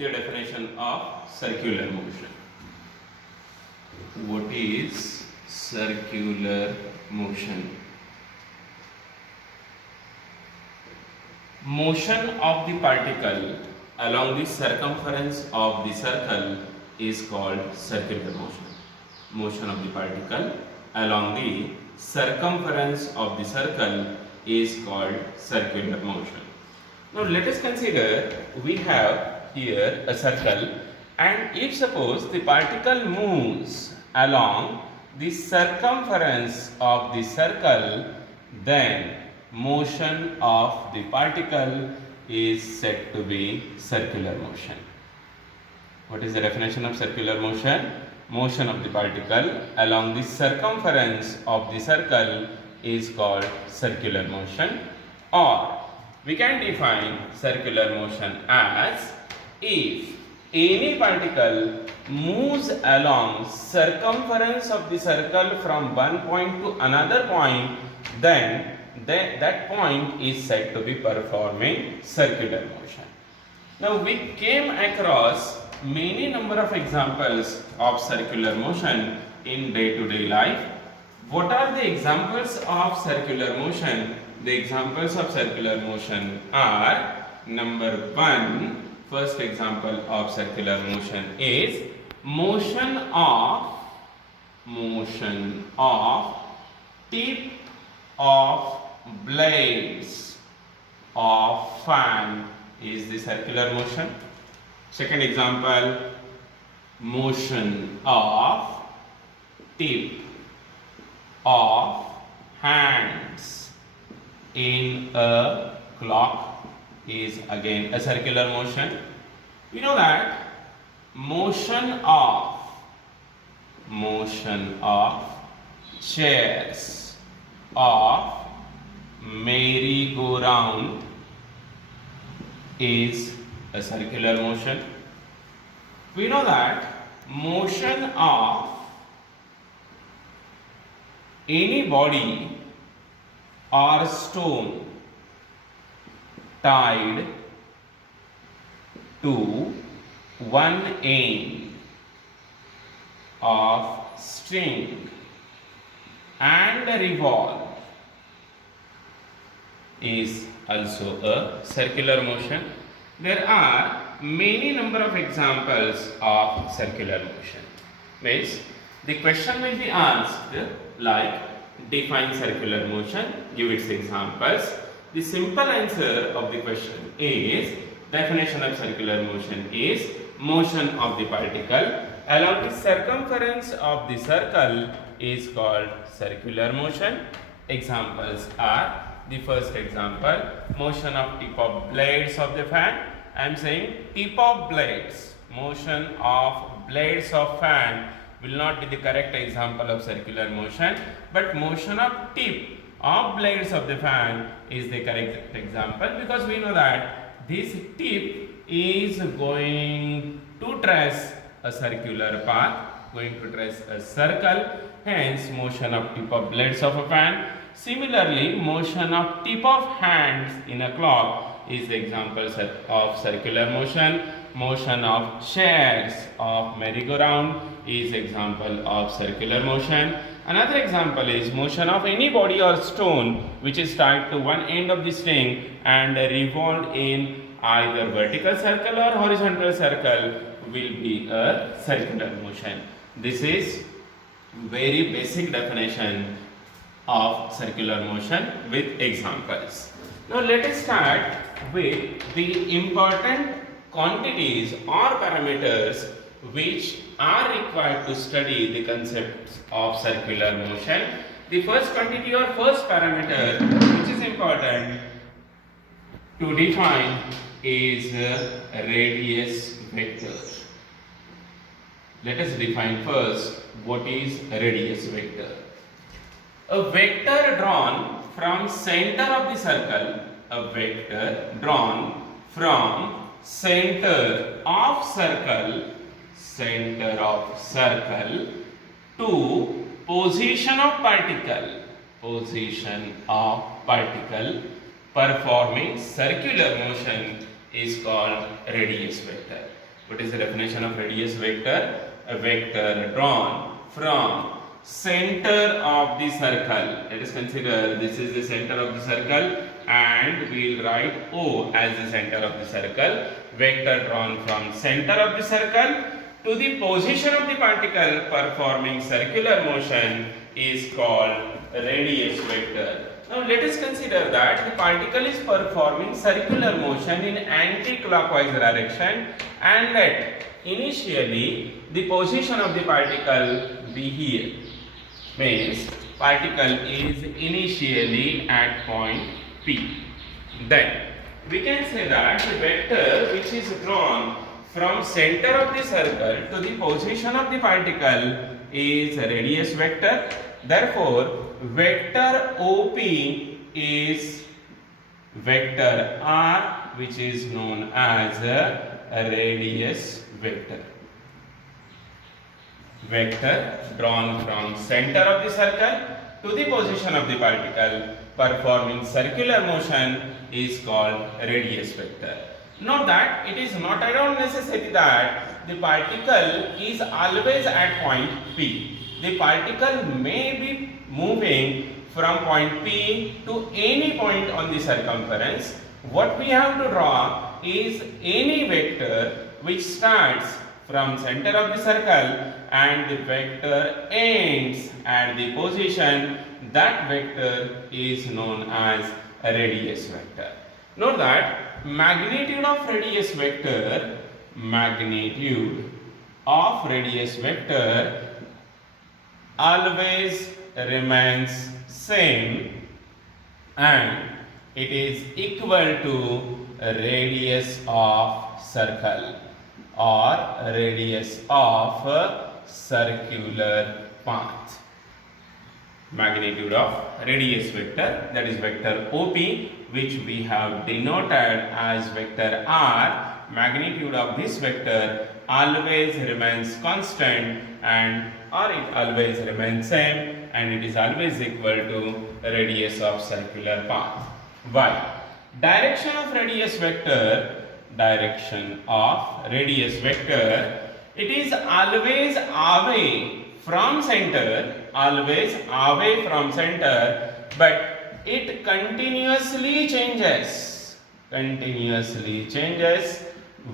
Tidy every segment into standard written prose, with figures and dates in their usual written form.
the definition of circular motion. What is circular motion? Motion of the particle along the circumference of the circle is called circular motion. Motion of the particle along the circumference of the circle is called circular motion. Now let us consider we have here a circle, and if suppose the particle moves along the circumference of the circle, then motion of the particle is said to be circular motion. What is the definition of circular motion? Motion of the particle along the circumference of the circle is called circular motion, or we can define circular motion as if any particle moves along circumference of the circle from one point to another point, then that point is said to be performing circular motion. Now we came across many number of examples of circular motion in day-to-day life. What are the examples of circular motion? The examples of circular motion are: number one, first example of circular motion is motion of tip of blades of fan is the circular motion. Second example, motion of tip of hands in a clock is again a circular motion. We know that motion of chairs of merry-go-round is a circular motion. We know that motion of any body or stone tied to one end of string and revolve is also a circular motion. There are many number of examples of circular motion. Means the question will be asked like define circular motion, give its examples. The simple answer of the question is definition of circular motion is motion of the particle along the circumference of the circle is called circular motion. Examples are: the first example, motion of tip of blades of the fan. I am saying tip of blades. Motion of blades of fan will not be the correct example of circular motion, but motion of tip of blades of the fan is the correct example, because we know that this tip is going to trace a circular path, going to trace a circle, hence motion of tip of blades of a fan. Similarly, motion of tip of hands in a clock is the example of circular motion. Motion of chairs of merry-go-round is example of circular motion. Another example is motion of any body or stone which is tied to one end of the string and revolved in either vertical circle or horizontal circle will be a circular motion. This is very basic definition of circular motion with examples. Now let us start with the important quantities or parameters which are required to study the concepts of circular motion. The first quantity or first parameter which is important to define is radius vector. Let us define first what is radius vector. A vector drawn from center of the circle, a vector drawn from center of circle to position of particle performing circular motion is called radius vector. What is the definition of radius vector? A vector drawn from center of the circle. Let us consider this is the center of the circle and we will write O as the center of the circle. Vector drawn from center of the circle to the position of the particle performing circular motion is called radius vector. Now let us consider that the particle is performing circular motion in anti-clockwise direction and let initially the position of the particle be here. Means particle is initially at point P. Then we can say that the vector which is drawn from center of the circle to the position of the particle is a radius vector. Therefore, vector OP is vector R, which is known as a radius vector. Vector drawn from center of the circle to the position of the particle performing circular motion is called radius vector. Note that it is not at all necessary that the particle is always at point P. The particle may be moving from point P to any point on the circumference. What we have to draw is any vector which starts from center of the circle and the vector ends at the position. That vector is known as a radius vector. Note that magnitude of radius vector always remains same and it is equal to radius of circle or radius of circular path. Magnitude of radius vector, that is vector OP, which we have denoted as vector R. Magnitude of this vector always remains constant and or it always remains same and it is always equal to radius of circular path. Why? Direction of radius vector, it is always away from center, but it continuously changes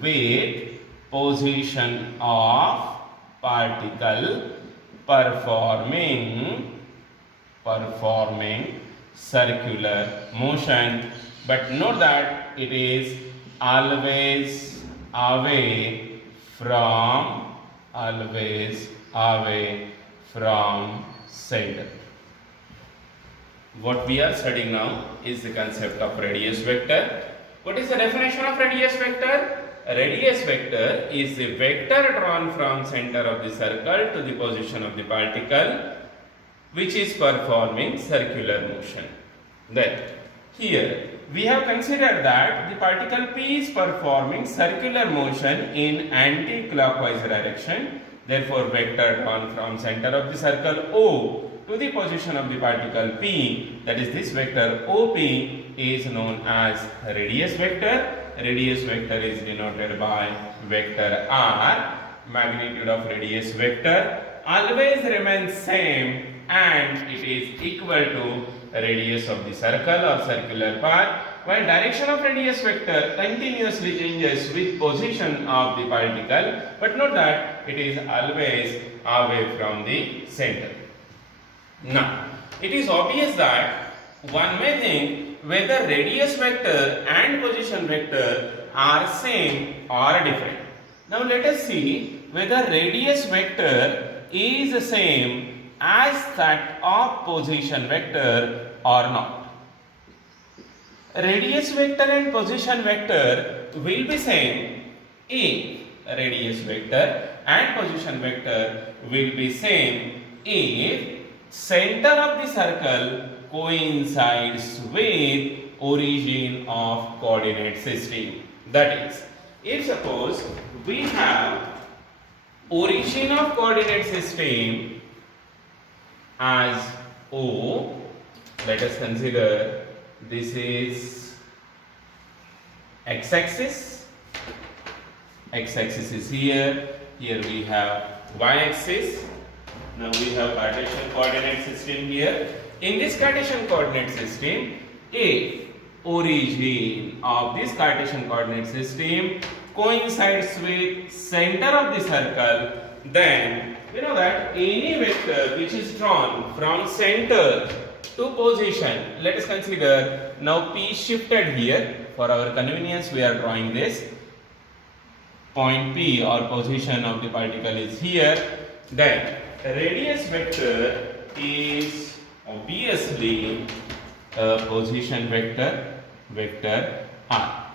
with position of particle performing circular motion. But note that it is always away from center. What we are studying now is the concept of radius vector. What is the definition of radius vector? A radius vector is the vector drawn from center of the circle to the position of the particle which is performing circular motion. Then here we have considered that the particle P is performing circular motion in anti-clockwise direction. Therefore, vector drawn from center of the circle O to the position of the particle P, that is this vector OP, is known as radius vector. Radius vector is denoted by vector R. Magnitude of radius vector always remains same and it is equal to radius of the circle or circular path, while direction of radius vector continuously changes with position of the particle, but note that it is always away from the center. Now, it is obvious that one may think whether radius vector and position vector are same or different. Now, let us see whether radius vector is the same as that of position vector or not. Radius vector and position vector will be same if radius vector and position vector will be same if center of the circle coincides with origin of coordinate system. That is, if suppose we have origin of coordinate system as O, let us consider this is x-axis x-axis is here, here we have y-axis. Now we have Cartesian coordinate system here. In this Cartesian coordinate system, A, origin of this Cartesian coordinate system coincides with center of the circle, then we know that any vector which is drawn from center to position, let us consider now P shifted here. For our convenience, we are drawing this point P or position of the particle is here. Then radius vector is obviously a position vector r.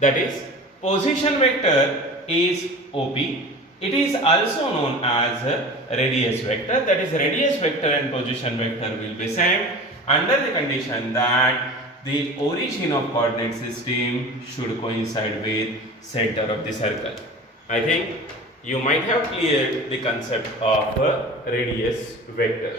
That is, position vector is OP. It is also known as a radius vector. That is, radius vector and position vector will be same under the condition that the origin of coordinate system should coincide with center of the circle. I think you might have cleared the concept of a radius vector.